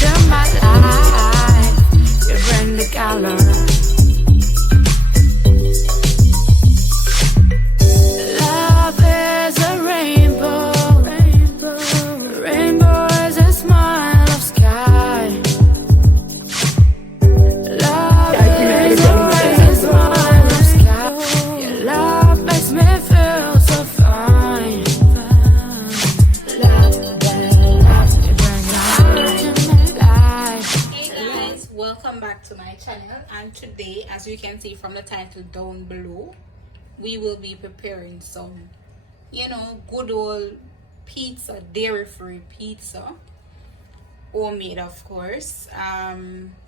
to my life. You bring the color. Love is a rainbow. Rainbow is a smile of sky. Love is a smile of sky. Your love makes me feel so fine. Love, you bring light to my life. Hey guys, welcome back to my channel, and today, as you can see from the title down below, we will be preparing some, good old pizza, dairy-free pizza, homemade of course.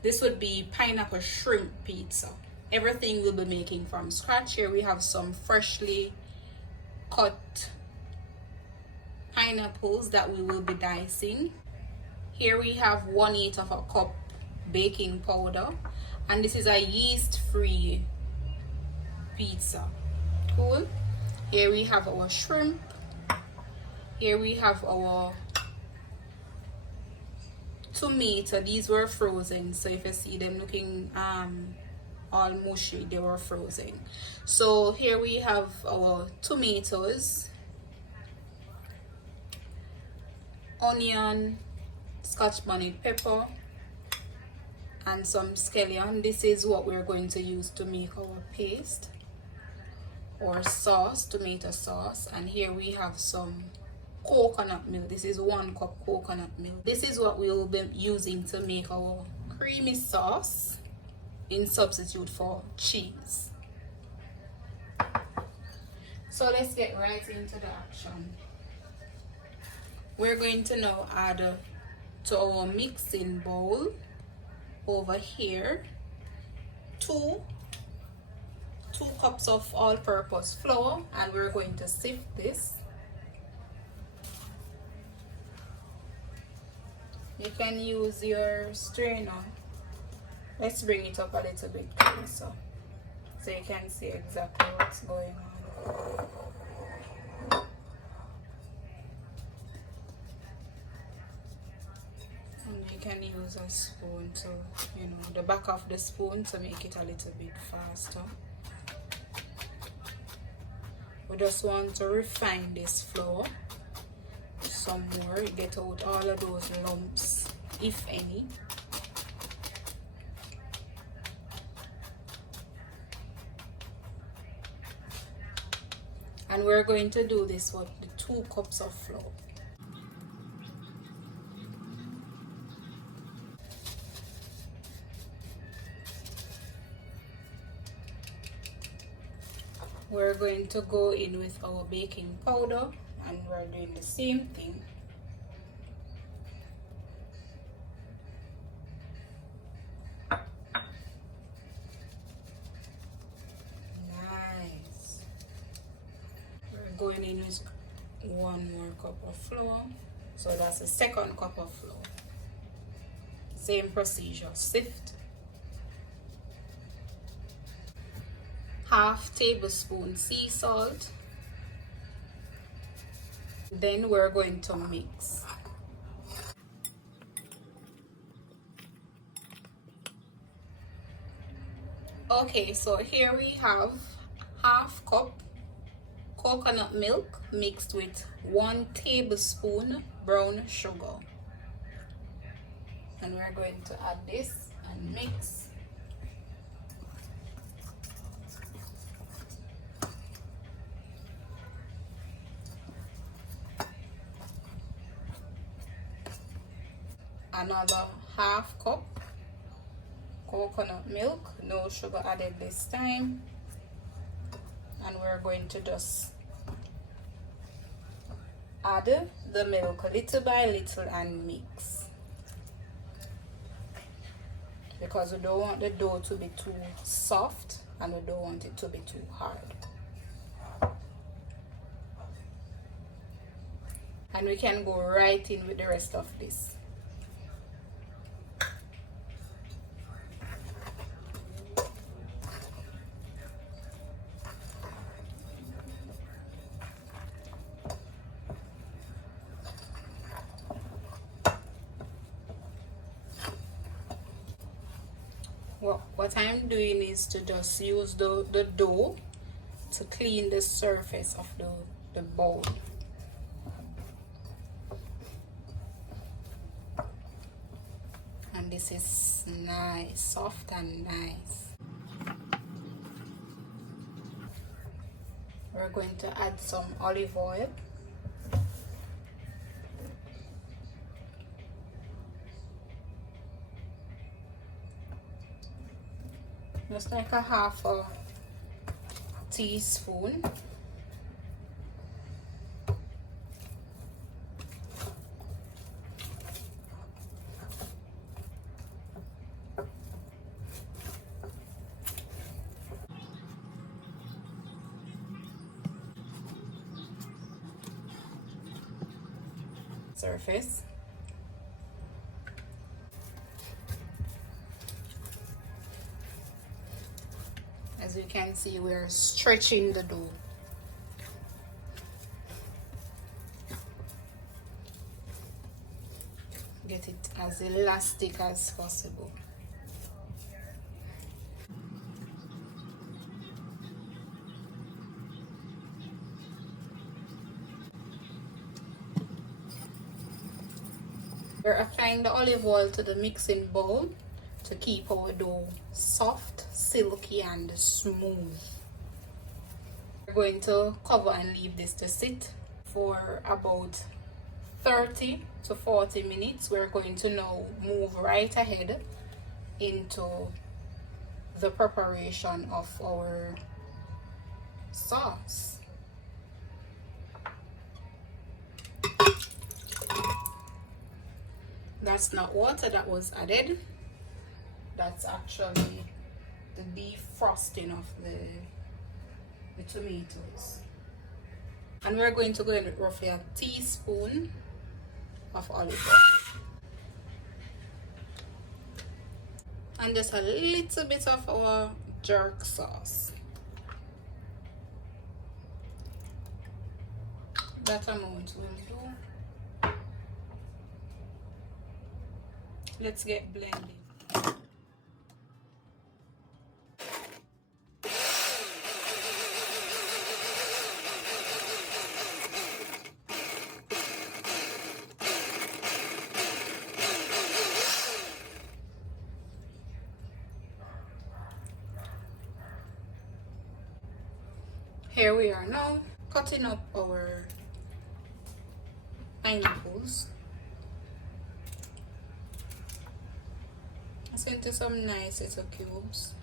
This would be pineapple shrimp pizza. Everything we'll be making from scratch. Here we have some freshly cut pineapples that we will be dicing. Here we have 1/8 of a cup baking powder, and this is a yeast-free pizza. Cool. Here we have our shrimp. Here we have our tomato. These were frozen, so if you see them looking all mushy, they were frozen. So here we have our tomatoes, onion, scotch bonnet pepper, and some scallion. This is what we're going to use to make our paste or sauce, tomato sauce. And here we have some coconut milk. This is 1 cup coconut milk. This is what we will be using to make our creamy sauce in substitute for cheese. So let's get right into the action. We're going to now add to our mixing bowl over here 2 cups of all-purpose flour, and we're going to sift this. You can use your strainer. Let's bring it up a little bit closer so you can see exactly what's going on. And you can use a spoon to, the back of the spoon to make it a little bit faster. We just want to refine this flour some more, get out all of those lumps, if any. And we're going to do this with the 2 cups of flour. We're going to go in with our baking powder, and we're doing the same thing. Nice. We're going in with 1 more cup of flour, so that's the 2nd cup of flour. Same procedure. Sift. 1/2 tablespoon sea salt. Then we're going to mix. Okay, so here we have 1/2 cup coconut milk mixed with 1 tablespoon brown sugar. And we're going to add this and mix. Another 1/2 cup coconut milk, no sugar added this time, and we're going to just add the milk little by little and mix, because we don't want the dough to be too soft and we don't want it to be too hard. And we can go right in with the rest of this. what I'm doing is to just use the dough to clean the surface of the bowl. And this is nice, soft and nice. We're going to add some olive oil. Just like a half a teaspoon. Surface. As you can see, we're stretching the dough. Get it as elastic as possible. We're applying the olive oil to the mixing bowl to keep our dough soft, silky, and smooth. We're going to cover and leave this to sit for about 30 to 40 minutes. We're going to now move right ahead into the preparation of our sauce. That's not water that was added. That's actually the defrosting of the tomatoes. And we're going to go in with roughly a teaspoon of olive oil. And just a little bit of our jerk sauce. That amount will do. Let's get blending. Here we are now cutting up our pineapples into some nice little cubes.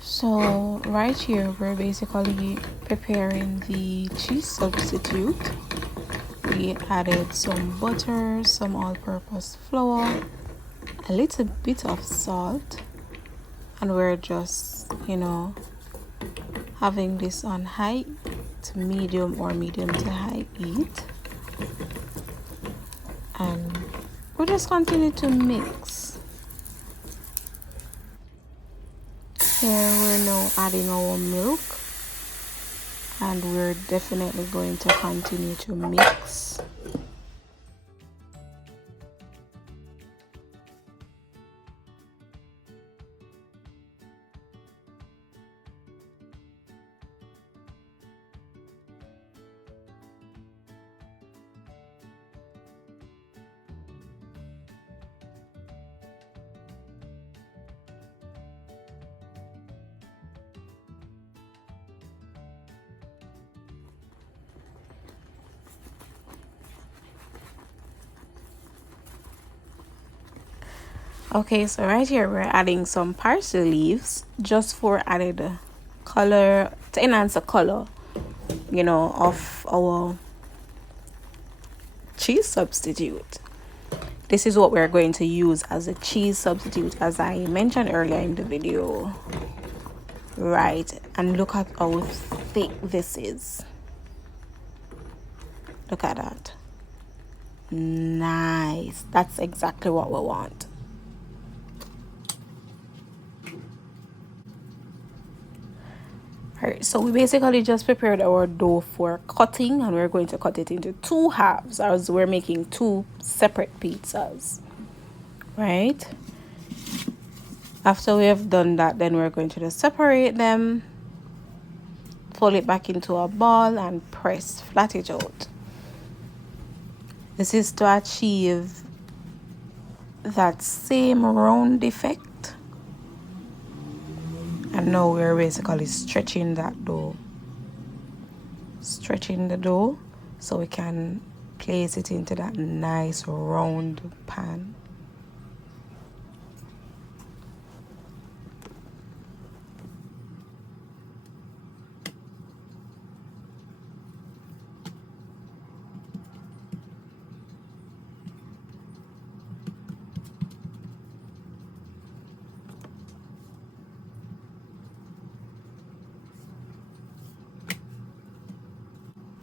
So right here we're basically preparing the cheese substitute. We added some butter, some all-purpose flour, a little bit of salt, and we're just, having this on high to medium or medium to high heat, and we'll just continue to mix. Here we're now adding our milk, and we're definitely going to continue to mix. Okay, so right here we're adding some parsley leaves just for added color, to enhance the color, you know, of our cheese substitute. This is what we're going to use as a cheese substitute, as I mentioned earlier in the video. Right, and look at how thick this is. Look at that. Nice. That's exactly what we want. Alright, so we basically just prepared our dough for cutting, and we're going to cut it into 2 halves as we're making 2 separate pizzas. Right? After we have done that, then we're going to just separate them, fold it back into a ball, and press flat it out. This is to achieve that same round effect. And now we're basically stretching that dough. Stretching the dough so we can place it into that nice round pan.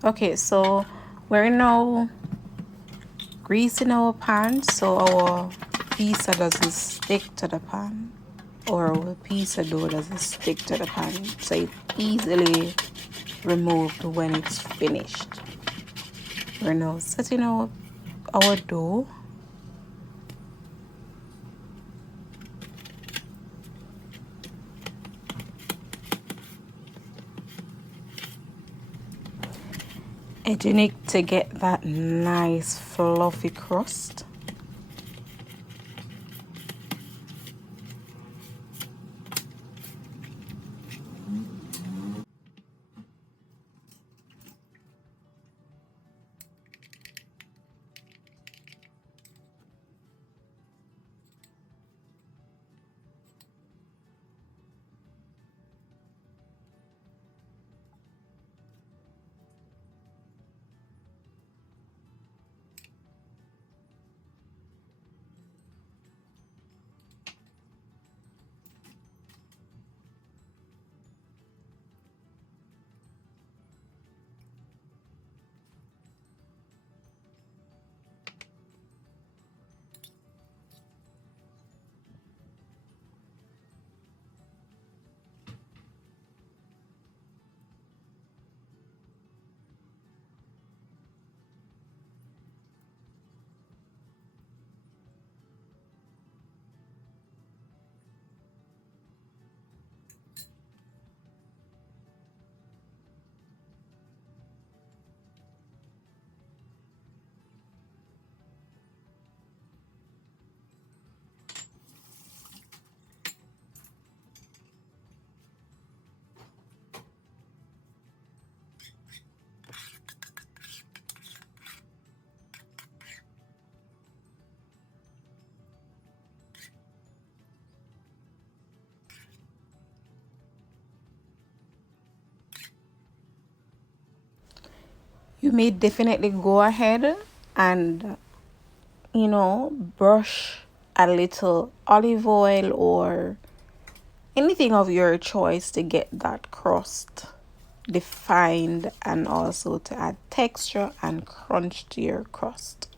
Okay, so we're now greasing our pan so our pizza doesn't stick to the pan, or our pizza dough doesn't stick to the pan, so it's easily removed when it's finished. We're now setting our dough. Edging it to get that nice fluffy crust. You may definitely go ahead and, you know, brush a little olive oil or anything of your choice to get that crust defined, and also to add texture and crunch to your crust.